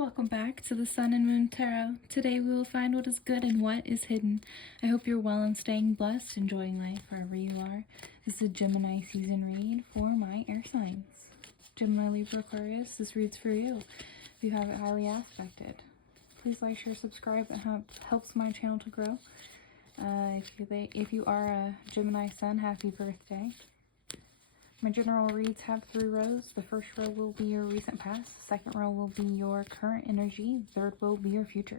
Welcome back to the Sun and Moon Tarot. Today we will find what is good and what is hidden. I hope you're well and staying blessed, enjoying life wherever you are. This is a Gemini season read for my air signs. Gemini, Libra, Aquarius, this reads for you. If you have it highly aspected, please like, share, subscribe. It helps my channel to grow. If you are a Gemini Sun, happy birthday. My general reads have 3 rows. The first row will be your recent past. The second row will be your current energy. The third will be your future.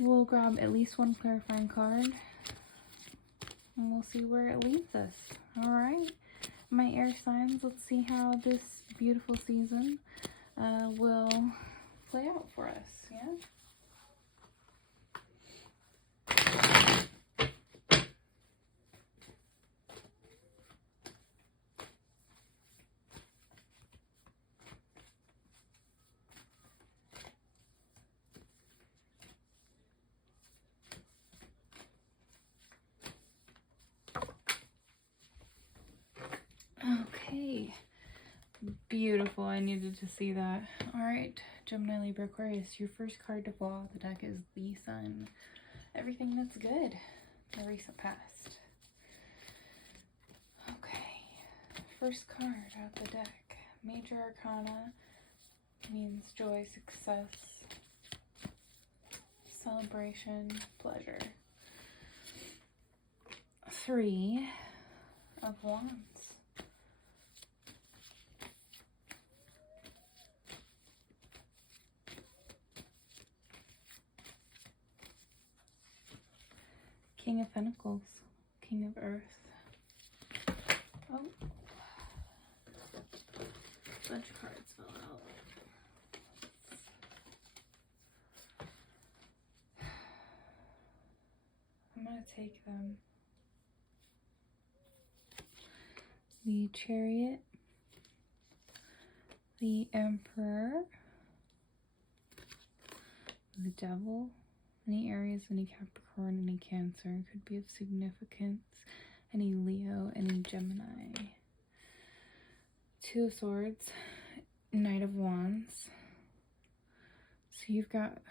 We'll grab at least one clarifying card. And we'll see where it leads us. Alright. My air signs, let's see how this beautiful season will play out for us. Yeah? Okay, beautiful. I needed to see that. All right, Gemini, Libra, Aquarius, your first card to fall out the deck is the Sun. Everything that's good, the recent past. Okay, first card out the deck, Major Arcana, means joy, success, celebration, pleasure. 3 of Wands. King of Pentacles, King of Earth. Oh, a bunch of cards fell out. I'm going to take them. The Chariot, the Emperor, the Devil. Any Aries, any Capricorn, any Cancer could be of significance. Any Leo, any Gemini. 2 of Swords, Knight of Wands. So you've got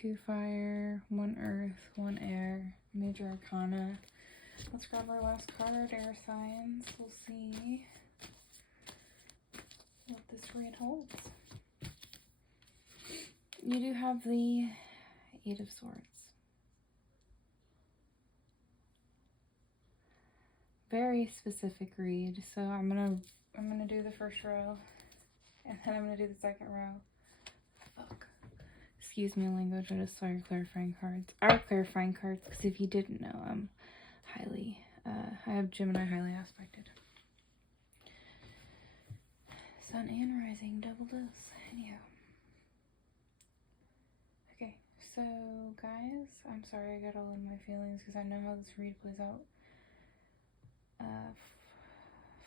2 fire, 1 earth, 1 air, Major Arcana. Let's grab our last card, air signs. We'll see what this read holds. You do have the 8 of Swords. Very specific read. So I'm gonna do the first row, and then I'm gonna do the second row. Fuck. Excuse me, language. I just saw your clarifying cards. Our clarifying cards, because if you didn't know, I'm highly. I have Gemini highly aspected. Sun and rising, double dose. Anyhow. Okay, so guys, I'm sorry I got all in my feelings because I know how this read plays out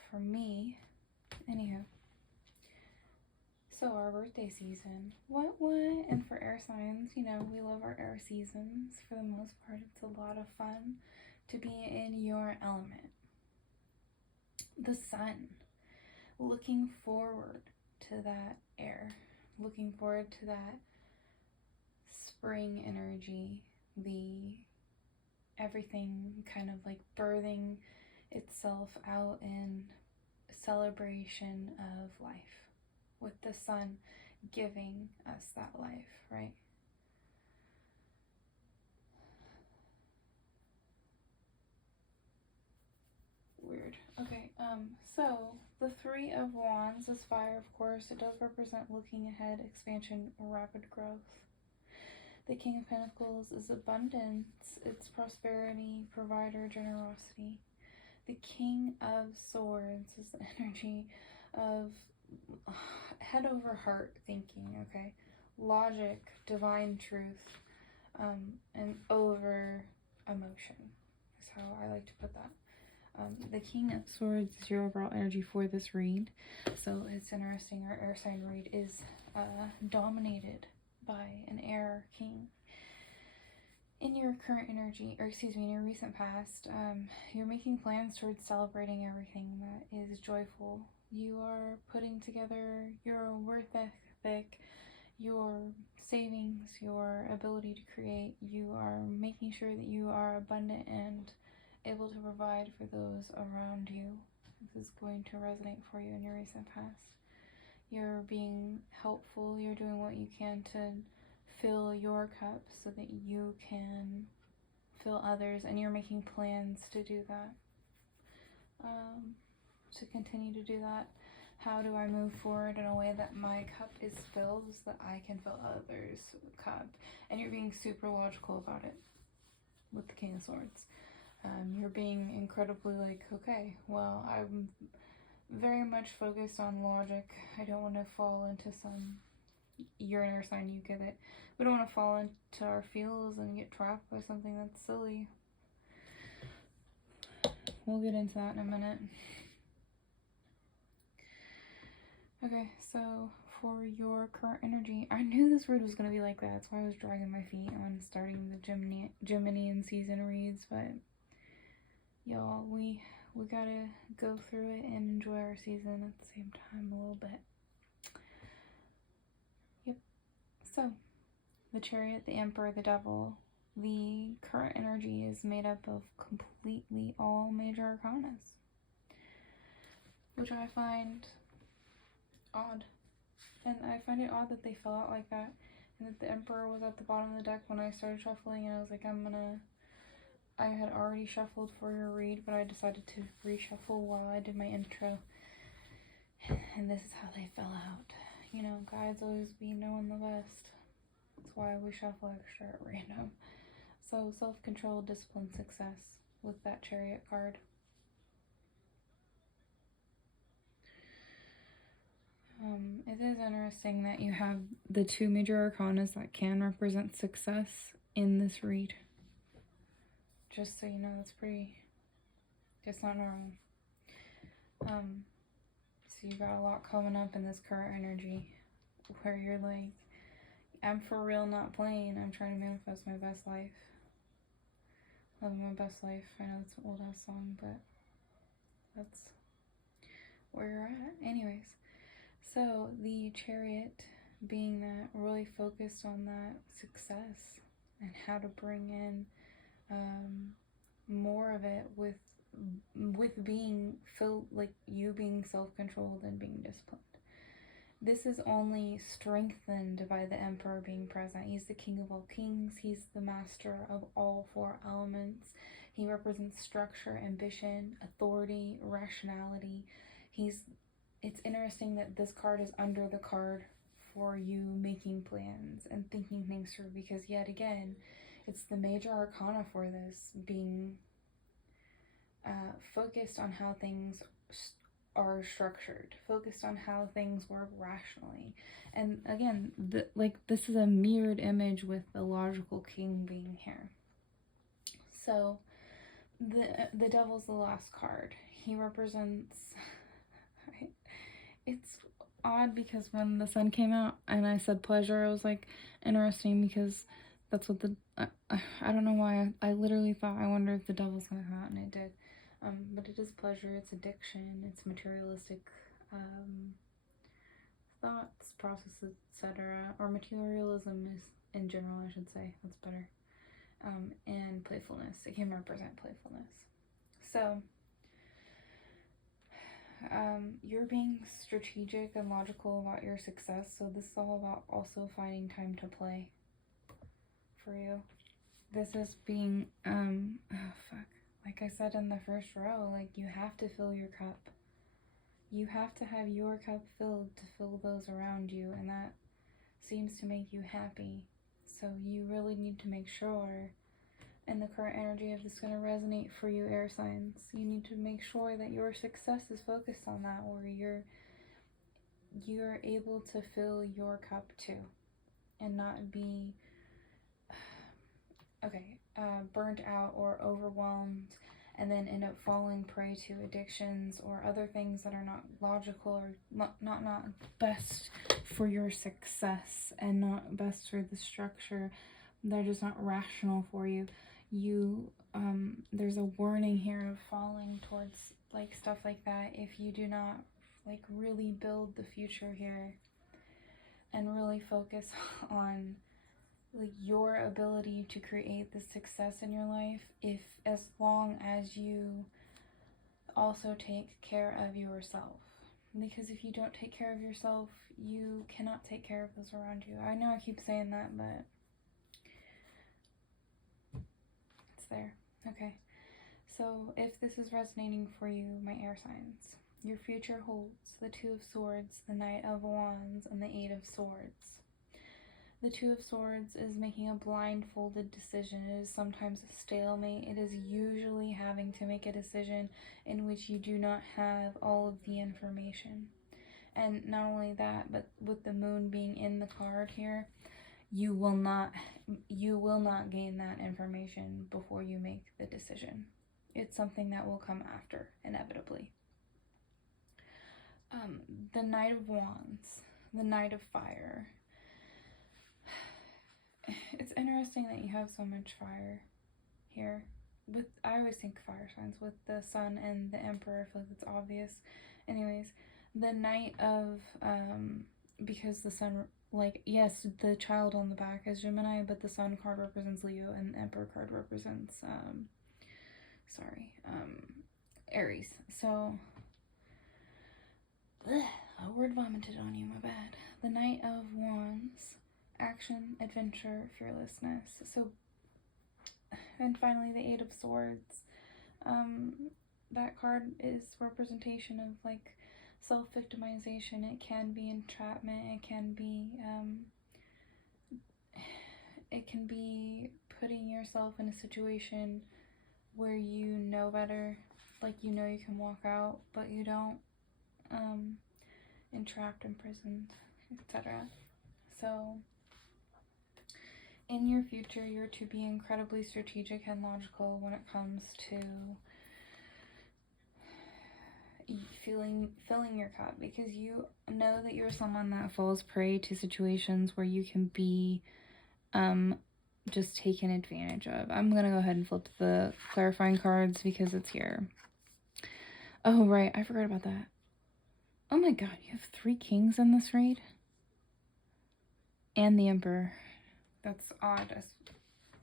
for me. Anyhow, so our birthday season, what? And for air signs, you know, we love our air seasons. For the most part, it's a lot of fun to be in your element. The Sun, looking forward to that air, looking forward to that spring energy, the everything kind of like birthing itself out in celebration of life, with the Sun giving us that life, right? Weird. Okay, so the 3 of Wands is fire, of course. It does represent looking ahead, expansion, rapid growth. The King of Pentacles is abundance, it's prosperity, provider, generosity. The King of Swords is the energy of head over heart thinking, okay? Logic, divine truth, and over emotion is how I like to put that. The King of Swords is your overall energy for this read. So it's interesting, our air sign read is dominated by an air king. In your current energy, or excuse me, in your recent past, you're making plans towards celebrating everything that is joyful. You are putting together your work ethic, your savings, your ability to create. You are making sure that you are abundant and able to provide for those around you. This is going to resonate for you in your recent past. You're being helpful. You're doing what you can to fill your cup so that you can fill others, and you're making plans to do that. To continue to do that. How do I move forward in a way that my cup is filled so that I can fill others' cup? And you're being super logical about it with the King of Swords. You're being incredibly like, okay, well, I'm very much focused on logic. I don't want to fall into some, you're an air sign, you get it. We don't want to fall into our feels and get trapped by something that's silly. We'll get into that in a minute. Okay, so for your current energy, I knew this read was going to be like that. That's why I was dragging my feet on starting the Gemini season reads. But y'all, we gotta go through it and enjoy our season at the same time a little bit. Yep. So, the Chariot, the Emperor, the Devil. The current energy is made up of completely all major arcanas, which I find odd. And I find it odd that they fell out like that, and that the Emperor was at the bottom of the deck when I started shuffling, and I was like, I had already shuffled for your read, but I decided to reshuffle while I did my intro, and this is how they fell out. You know, guides always be knowing the best. That's why we shuffle extra at random. So, self-control, discipline, success with that Chariot card. It is interesting that you have the two major arcanas that can represent success in this read. Just so you know, it's not normal. So you got a lot coming up in this current energy where you're like, I'm for real, not playing. I'm trying to manifest my best life. Living my best life. I know it's an old ass song, but that's where you're at. Anyways, so the Chariot being that really focused on that success and how to bring in more of it with being filled, like you being self-controlled and being disciplined. This is only strengthened by the Emperor being present. He's the king of all kings. He's the master of all four elements. He represents structure, ambition, authority, rationality. It's interesting that this card is under the card for you making plans and thinking things through, because yet again, it's the major arcana for this being focused on how things are structured, focused on how things work rationally. And again, this is a mirrored image with the logical king being here. So the Devil's the last card. He represents it's odd because when the sun came out and I said pleasure, it was like interesting because that's what I don't know why I literally thought, I wonder if the Devil's gonna come out, and it did. But it is pleasure, it's addiction, it's materialistic thoughts, processes, etc. Or materialism is, in general, I should say, that's better. And playfulness, it can represent playfulness. So, you're being strategic and logical about your success, so this is all about also finding time to play for you. This is being, like I said in the first row, like you have to fill your cup. You have to have your cup filled to fill those around you, and that seems to make you happy. So you really need to make sure, and the current energy of this is going to resonate for you, air signs. You need to make sure that your success is focused on that, where you're able to fill your cup too, and not be burnt out or overwhelmed, and then end up falling prey to addictions or other things that are not logical or not best for your success and not best for the structure. They're just not rational for you. There's a warning here of falling towards like stuff like that if you do not like really build the future here. and really focus on like your ability to create the success in your life, if as long as you also take care of yourself. Because if you don't take care of yourself, you cannot take care of those around you. I know I keep saying that, but it's there. Okay. So if this is resonating for you, my air signs, your future holds the Two of Swords, the Knight of Wands, and the Eight of Swords. The Two of Swords is making a blindfolded decision. It is sometimes a stalemate. It is usually having to make a decision in which you do not have all of the information. And not only that, but with the moon being in the card here, you will not gain that information before you make the decision. It's something that will come after, inevitably. The Knight of Wands, the Knight of Fire. It's interesting that you have so much fire here. I always think fire signs with the Sun and the Emperor. I feel like it's obvious. Anyways, the Knight of, because the Sun, like, yes, the child on the back is Gemini, but the Sun card represents Leo and the Emperor card represents, Aries. So, a word vomited on you, my bad. The Knight of Wands, action, adventure, fearlessness. So, and finally the Eight of Swords. That card is representation of like self-victimization. It can be entrapment. It can be putting yourself in a situation where you know better, like you know you can walk out, but you don't. Entrapped, imprisoned, etc. So, in your future, you're to be incredibly strategic and logical when it comes to filling your cup, because you know that you're someone that falls prey to situations where you can be just taken advantage of. I'm gonna go ahead and flip the clarifying cards because it's here. Oh right, I forgot about that. Oh my god, you have 3 kings in this raid? And the Emperor. That's odd.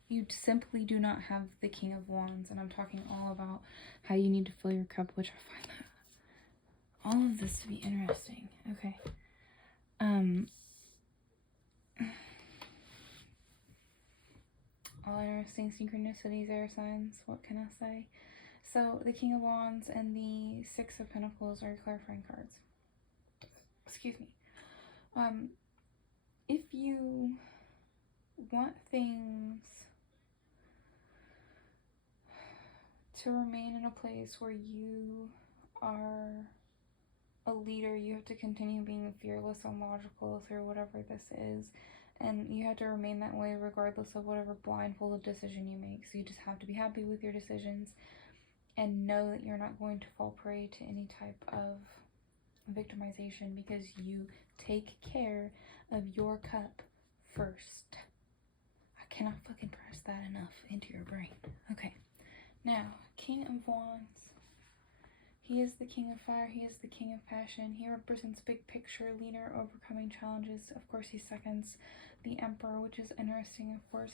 You simply do not have the King of Wands, and I'm talking all about how you need to fill your cup, which I find that all of this to be interesting. Okay. All interesting synchronicities, air signs, what can I say? So, the King of Wands and the Six of Pentacles are your clarifying cards. Excuse me. If you want things to remain in a place where you are a leader, you have to continue being fearless and logical through whatever this is, and you have to remain that way regardless of whatever blindfolded decision you make. So you just have to be happy with your decisions and know that you're not going to fall prey to any type of victimization, because you take care of your cup first. I cannot fucking press that enough into your brain. Okay, now King of Wands. He is the King of Fire. He is the King of Passion. He represents big picture, leader, overcoming challenges. Of course, he seconds the Emperor, which is interesting, of course.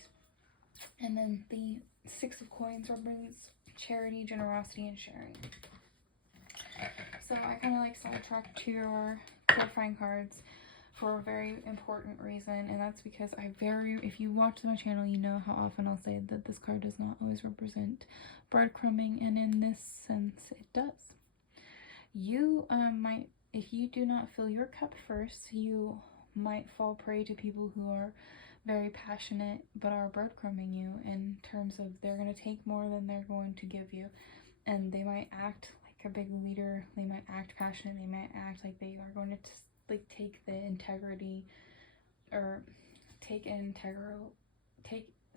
And then the Six of Coins represents charity, generosity, and sharing. So I kind of like sidetracked to your clarifying cards for a very important reason, and that's because if you watch my channel, you know how often I'll say that this card does not always represent breadcrumbing, and in this sense, it does. You might, if you do not fill your cup first, you might fall prey to people who are very passionate but are breadcrumbing you in terms of they're going to take more than they're going to give you, and they might act like a big leader, they might act passionate, they might act like they are going to like take the integrity, or take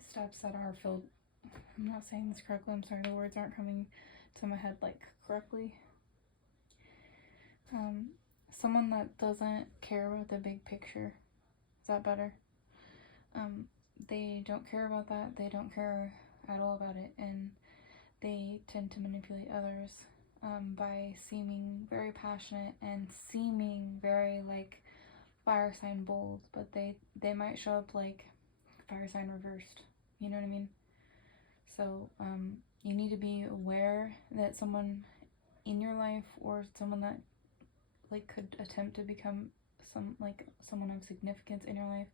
steps that are filled. I'm not saying this correctly, I'm sorry, the words aren't coming to my head like correctly. Someone that doesn't care about the big picture. Is that better? They don't care about that. They don't care at all about it, and they tend to manipulate others by seeming very passionate and seeming very like fire sign bold, but they might show up like fire sign reversed. You know what I mean? So you need to be aware that someone in your life, or someone that like could attempt to become someone of significance in your life,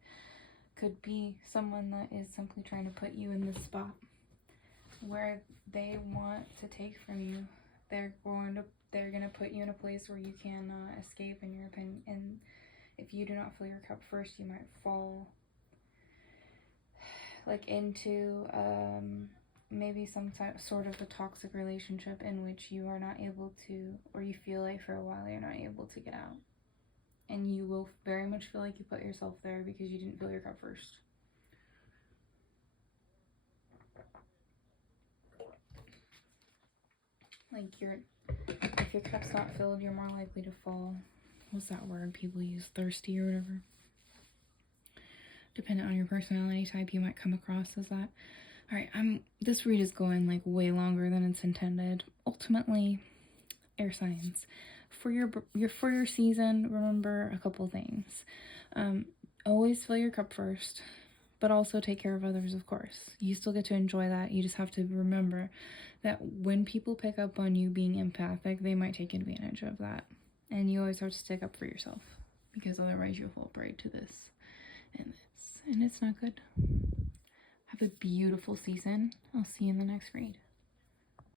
could be someone that is simply trying to put you in this spot where they want to take from you. They're gonna put you in a place where you cannot escape, in your opinion. And if you do not fill your cup first, you might fall like into maybe some sort of a toxic relationship in which you are not able to, or you feel like for a while you're not able to get out. And you will very much feel like you put yourself there because you didn't fill your cup first. Like if your cup's not filled, you're more likely to fall. What's that word people use? Thirsty or whatever. Depending on your personality type, you might come across as that. Alright, this read is going like way longer than it's intended. Ultimately, air signs. For your season, remember a couple things. Always fill your cup first, but also take care of others, of course. You still get to enjoy that. You just have to remember that when people pick up on you being empathic, they might take advantage of that. And you always have to stick up for yourself, because otherwise you'll fall prey to this and it's not good. Have a beautiful season. I'll see you in the next read.